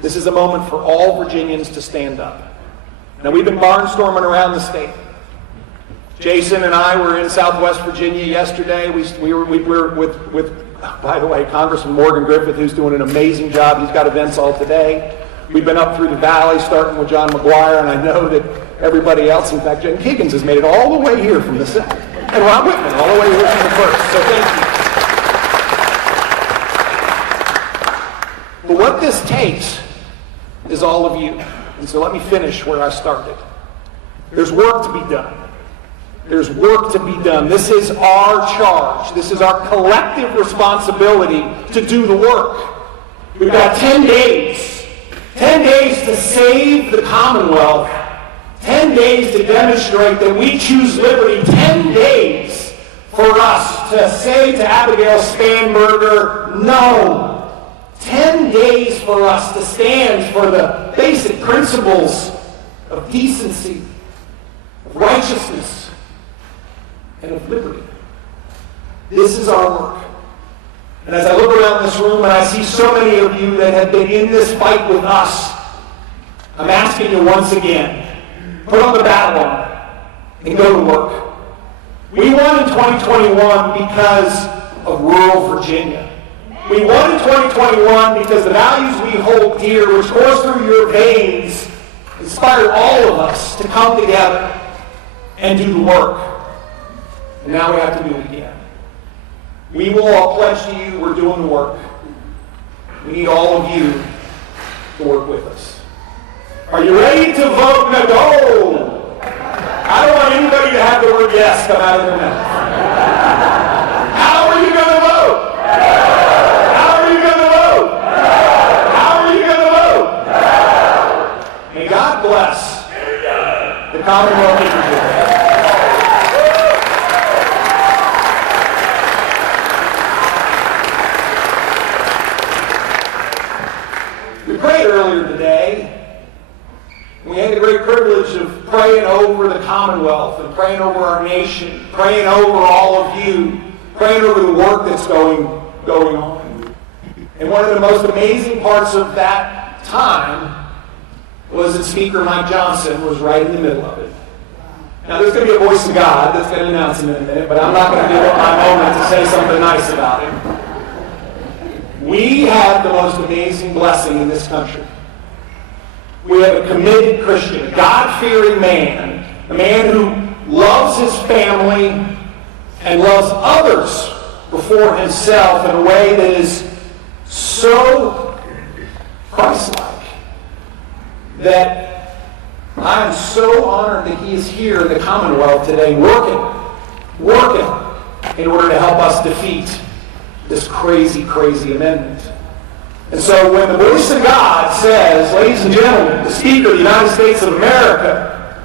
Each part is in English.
This is a moment for all Virginians to stand up. Now, we've been barnstorming around the state. Jason and I were in Southwest Virginia yesterday. We were with, by the way, Congressman Morgan Griffith, who's doing an amazing job. He's got events all today. We've been up through the valley, starting with John McGuire, and I know that everybody else, in fact, Jen Kiggins has made it all the way here from the second, and Ron Whitman all the way here from the first. So thank you. But what this takes is all of you. And so let me finish where I started. There's work to be done. There's work to be done. This is our charge. This is our collective responsibility to do the work. We've got 10 days. 10 days to save the Commonwealth. 10 days to demonstrate that we choose liberty. 10 days for us to say to Abigail Spanberger, no. 10 days for us to stand for the basic principles of decency, of righteousness, and of liberty. This is our work. And as I look around this room and I see so many of you that have been in this fight with us, I'm asking you once again, put on the battle armor and go to work. We won in 2021 because of rural Virginia. We won in 2021 because the values we hold dear, which course through your veins, inspired all of us to come together and do the work. And now we have to do it again. We will all pledge to you we're doing the work. We need all of you to work with us. Are you ready to vote no? I don't want anybody to have the word yes come out of their mouth. How are you going to vote? How are you going to vote? How are you going to vote? May God bless the Commonwealth of Virginia. We prayed earlier today. We had the great privilege of praying over the Commonwealth and praying over our nation, praying over all of you, praying over the work that's going on. And one of the most amazing parts of that time was that Speaker Mike Johnson was right in the middle of it. Now, there's going to be a voice of God that's going to announce him in a minute, but I'm not going to give up my moment to say something nice about him. We have the most amazing blessing in this country. We have a committed Christian, a God-fearing man, a man who loves his family and loves others before himself in a way that is so Christ-like that I am so honored that he is here in the Commonwealth today working in order to help us defeat this crazy, crazy amendment. And so when the voice of God says, ladies and gentlemen, the Speaker of the United States of America,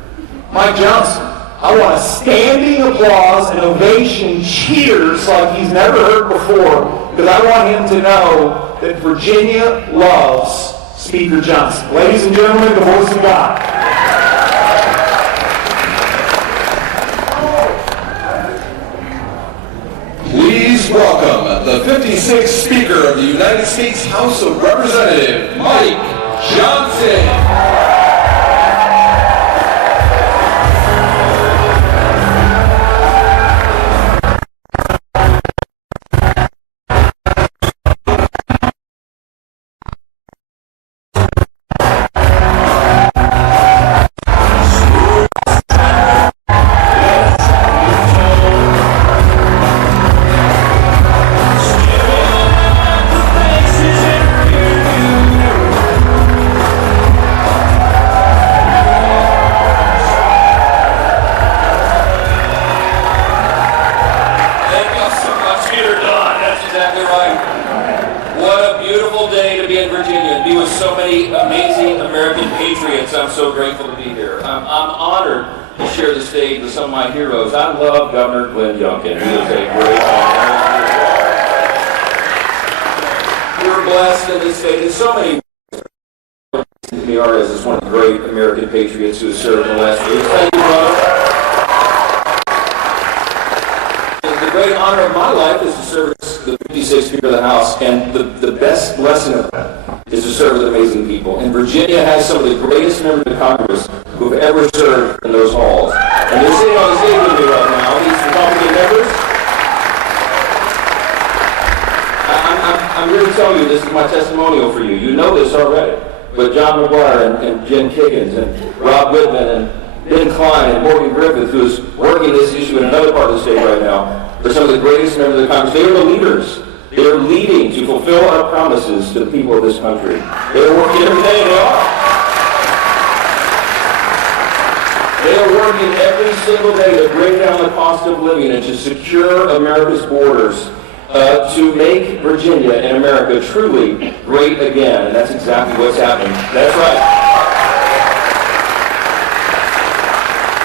Mike Johnson, I want a standing applause and ovation, cheers like he's never heard before, because I want him to know that Virginia loves Speaker Johnson. Ladies and gentlemen, the voice of God. Please welcome the 56th Speaker of the United States House of Representatives, Mike Johnson. Patriots who have served in the last year. Thank you, brother. The great honor of my life is to serve as the 56th Speaker of the House, and the best blessing of that is to serve with amazing people. And Virginia has some of the greatest members of Congress who have ever served in those halls. And they're sitting on the stage with me right now. These Republican members. I'm here to tell you, this is my testimonial for you. You know this already. But John McGuire and Jen Kiggins and Rob Whitman and Ben Klein and Morgan Griffith, who is working this issue in another part of the state right now, are some of the greatest members of Congress. They are the leaders. They are leading to fulfill our promises to the people of this country. They are working every day, they are. They are working every single day to bring down the cost of living and to secure America's borders, to make Virginia and America truly great again. And that's exactly what's happening. That's right.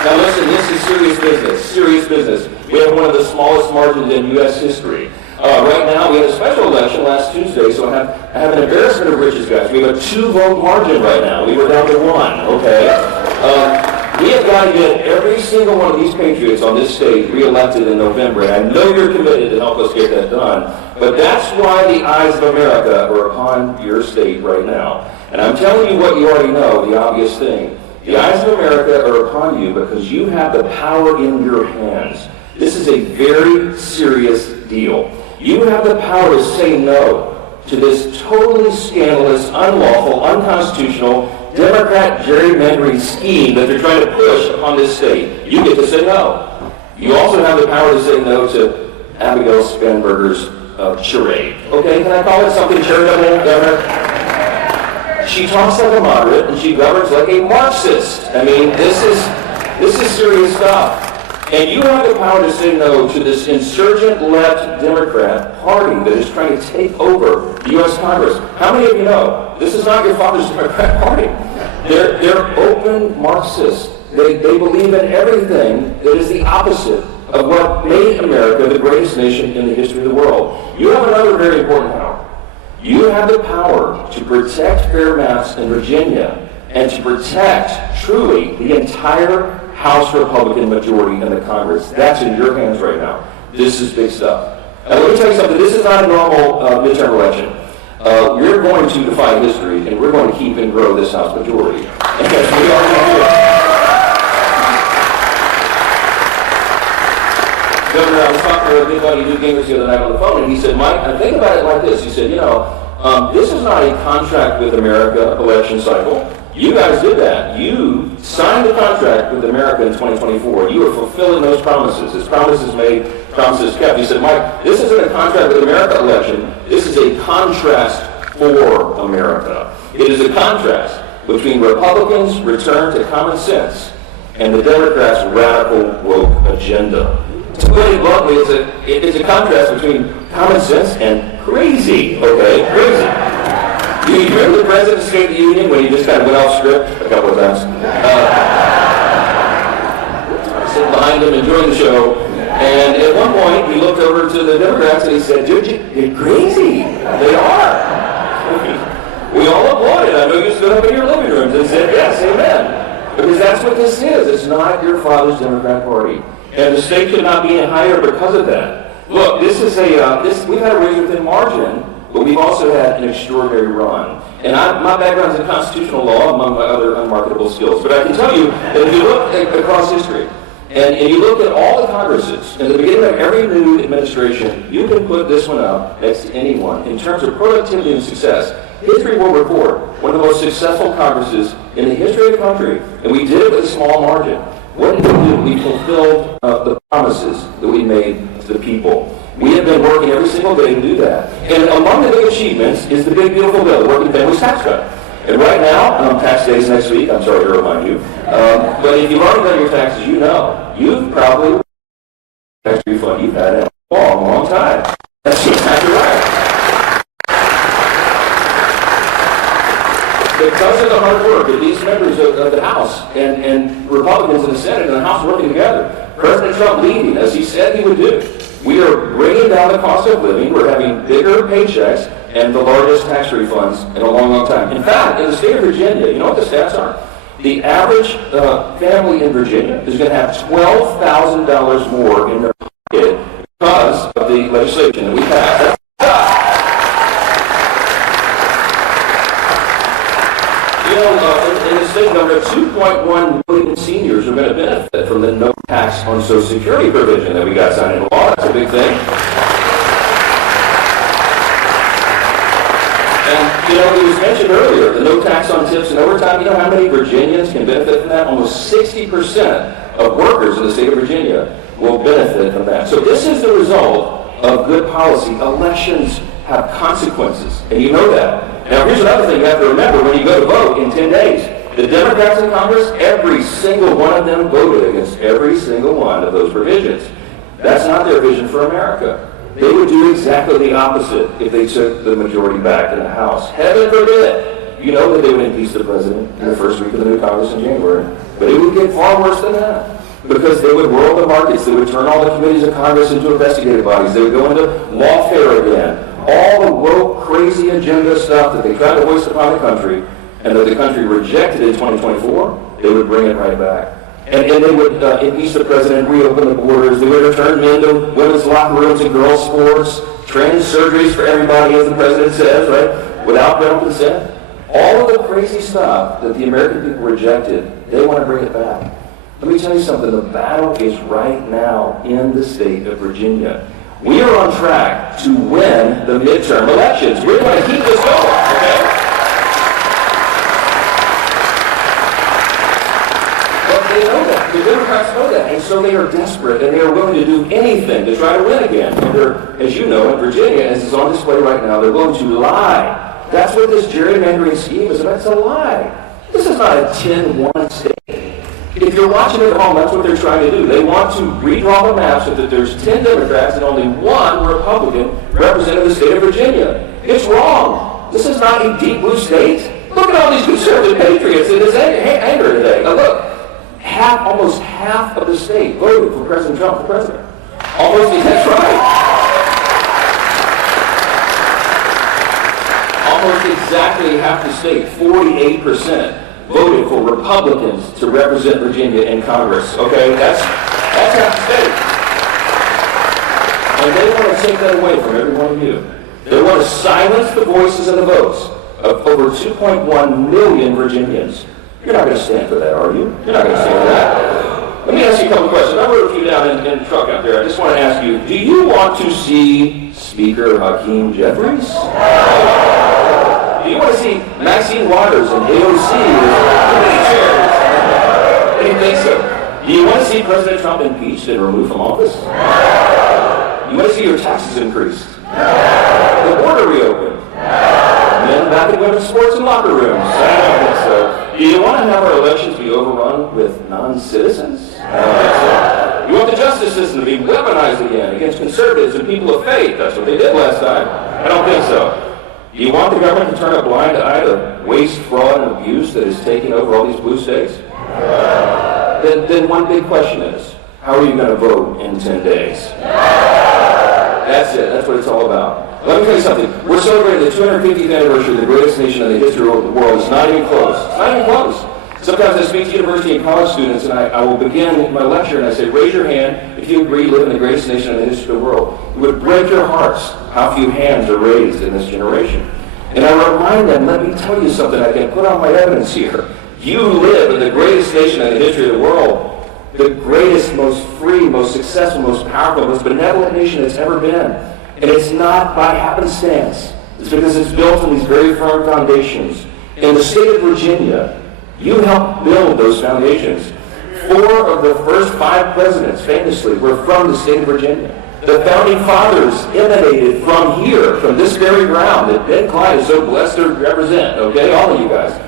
Now listen, this is serious business, serious business. We have one of the smallest margins in U.S. history. Right now, we had a special election last Tuesday, so I have an embarrassment of riches, guys. We have a 2-vote margin right now. We were down to 1, okay? We have got to get every single one of these patriots on this stage reelected in November, and I know you're committed to help us get that done, but that's why the eyes of America are upon your state right now. And I'm telling you what you already know, the obvious thing. The eyes of America are upon you because you have the power in your hands. This is a very serious deal. You have the power to say no to this totally scandalous, unlawful, unconstitutional, Democrat gerrymandering scheme that they're trying to push upon this state. You get to say no. You also have the power to say no to Abigail Spanberger's charade. Okay, can I call it something charitable, Governor? She talks like a moderate and she governs like a Marxist. I mean, this is serious stuff. And you have the power to say no to this insurgent left Democrat party that is trying to take over the U.S. Congress. How many of you know this is not your father's Democrat party? They're open Marxists. They believe in everything that is the opposite of what made America the greatest nation in the history of the world. You have another very important power. You have the power to protect fair maps in Virginia and to protect truly the entire House Republican majority in the Congress. That's in your hands right now. This is big stuff. Now let me tell you something. This is not a normal midterm election. We're going to defy history, and we're going to keep and grow this House majority. And we are going to do it. Governor, I was talking to a good buddy, Newt Gingrich, the other night on the phone, and he said, Mike, I think about it like this. He said, this is not a contract with America election cycle. You guys did that. You signed the contract with America in 2024. You are fulfilling those promises. It's promises made, promises kept. He said, Mike, this isn't a contract with America election. This is a contrast for America. It is a contrast between Republicans' return to common sense and the Democrats' radical woke agenda. To put it bluntly, it's a contrast between common sense and crazy, okay? Crazy. You remember the President's State of the Union when he just kind of went off script a couple of times? Sitting behind him, enjoying the show, and at one point he looked over to the Democrats and he said, "Dude, you're crazy. They are." We all applauded. I know you stood up in your living rooms and said, "Yes, amen." Because that's what this is. It's not your father's Democrat Party. And the state could not be any higher because of that. Look, this is we've had a race within margin, but we've also had an extraordinary run. And my background is in constitutional law, among my other unmarketable skills. But I can tell you that if you look across history, and you look at all the Congresses, in the beginning of every new administration, you can put this one up next to anyone. In terms of productivity and success, history will record one of the most successful Congresses in the history of the country. And we did it with a small margin. What did we do? We fulfilled the promises that we made to the people. We have been working every single day to do that. And among the big achievements is the big, beautiful bill, the Working Families Tax Cut. And right now, tax day is next week, I'm sorry to remind you. But if you've already done your taxes, you know, you've probably tax refund you've had a long, long time. That's exactly right. Because of the hard work of these members of the House and Republicans in the Senate and the House working together, President Trump leading, as he said he would do, we are bringing down the cost of living. We're having bigger paychecks and the largest tax refunds in a long, long time. In fact, in the state of Virginia, you know what the stats are? The average family in Virginia is going to have $12,000 more in their pocket because of the legislation that we passed. in the state government, 2.1 million seniors are going to benefit from the no tax on Social Security provision that we got signed into law. That's a big thing. And, it was mentioned earlier, the no tax on tips and overtime. You know how many Virginians can benefit from that? Almost 60% of workers in the state of Virginia will benefit from that. So this is the result of good policy. Elections have consequences, and you know that. Now, here's another thing you have to remember when you go to vote in 10 days. The Democrats in Congress, every single one of them voted against every single one of those provisions. That's not their vision for America. They would do exactly the opposite if they took the majority back in the House. Heaven forbid. You know that they would impeach the president in the first week of the new Congress in January. But it would get far worse than that. Because they would roll the markets. They would turn all the committees of Congress into investigative bodies. They would go into lawfare again. All the woke, crazy agenda stuff that they tried to hoist upon the country and that the country rejected in 2024, they would bring it right back. And they would impeach the president, reopen the borders. They would return men to women's locker rooms and girls' sports, trans surgeries for everybody, as the president says, right, without parental consent. All of the crazy stuff that the American people rejected, they want to bring it back. Let me tell you something. The battle is right now in the state of Virginia. We are on track to win the midterm elections. We're going to keep this going, okay? But they know that. The Democrats know that. And so they are desperate, and they are willing to do anything to try to win again. And they're, as you know, in Virginia, as is on display right now, they're willing to lie. That's what this gerrymandering scheme is about. It's a lie. This is not a 10-1 state. If you're watching at home, that's what they're trying to do. They want to redraw the map so that there's 10 Democrats and only one Republican representing the state of Virginia. It's wrong. This is not a deep blue state. Look at all these conservative patriots in this anger today. Now look, almost half of the state voted for President Trump for president. Almost, that's right. Almost exactly half the state, 48%. Voted for Republicans to represent Virginia in Congress. Okay, that's half the state. And they want to take that away from every one of you. They want to silence the voices and the votes of over 2.1 million Virginians. You're not going to stand for that, are you? You're not going to stand for that. Let me ask you a couple questions. I wrote a few down in the truck out there. I just want to ask you, do you want to see Speaker Hakeem Jeffries? Do you want to see Maxine Waters and AOC as committee chairs? I didn't think so. Do you want to see President Trump impeached and removed from office? You want to see your taxes increased? The border reopened? Men back in women's sports and locker rooms? I don't think so. Do you want to have our elections be overrun with non-citizens? I don't think so. You want the justice system to be weaponized again against conservatives and people of faith? That's what they did last time. I don't think so. Do you want the government to turn a blind eye to waste, fraud, and abuse that is taking over all these blue states? Then one big question is, how are you going to vote in 10 days? That's it. That's what it's all about. Let me tell you something. We're celebrating the 250th anniversary of the greatest nation in the history of the world. It's not even close. It's not even close. Sometimes I speak to university and college students, and I will begin my lecture, and I say, raise your hand if you agree to live in the greatest nation in the history of the world. It would break your hearts how few hands are raised in this generation. And I remind them, let me tell you something, I can put on my evidence here. You live in the greatest nation in the history of the world, the greatest, most free, most successful, most powerful, most benevolent nation that's ever been. And it's not by happenstance. It's because it's built on these very firm foundations. In the state of Virginia, you helped build those foundations. 4 of the first 5 presidents, famously, were from the state of Virginia. The founding fathers emanated from here, from this very ground that Ben Clyde is so blessed to represent, okay, all of you guys.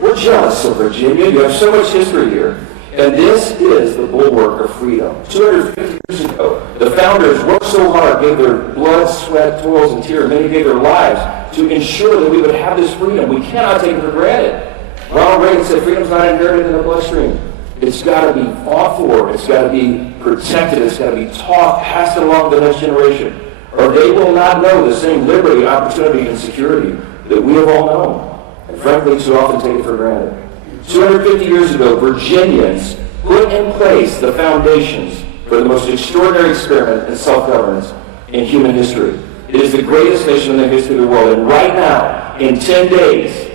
We're jealous of Virginia. You have so much history here. And this is the bulwark of freedom. 250 years ago, the founders worked so hard, gave their blood, sweat, toils, and tears. Many gave their lives to ensure that we would have this freedom. We cannot take it for granted. Ronald Reagan said freedom's not inherited in the bloodstream. It's got to be fought for. It's got to be protected. It's got to be taught, passed along to the next generation. Or they will not know the same liberty, opportunity, and security that we have all known. And frankly, too often take it for granted. 250 years ago, Virginians put in place the foundations for the most extraordinary experiment in self-governance in human history. It is the greatest nation in the history of the world. And right now, in 10 days,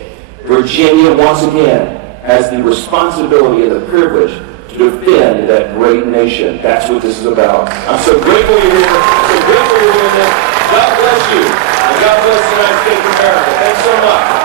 Virginia, once again, has the responsibility and the privilege to defend that great nation. That's what this is about. I'm so grateful you're here. I'm so grateful you're doing this. God bless you. And God bless the United States of America. Thanks so much.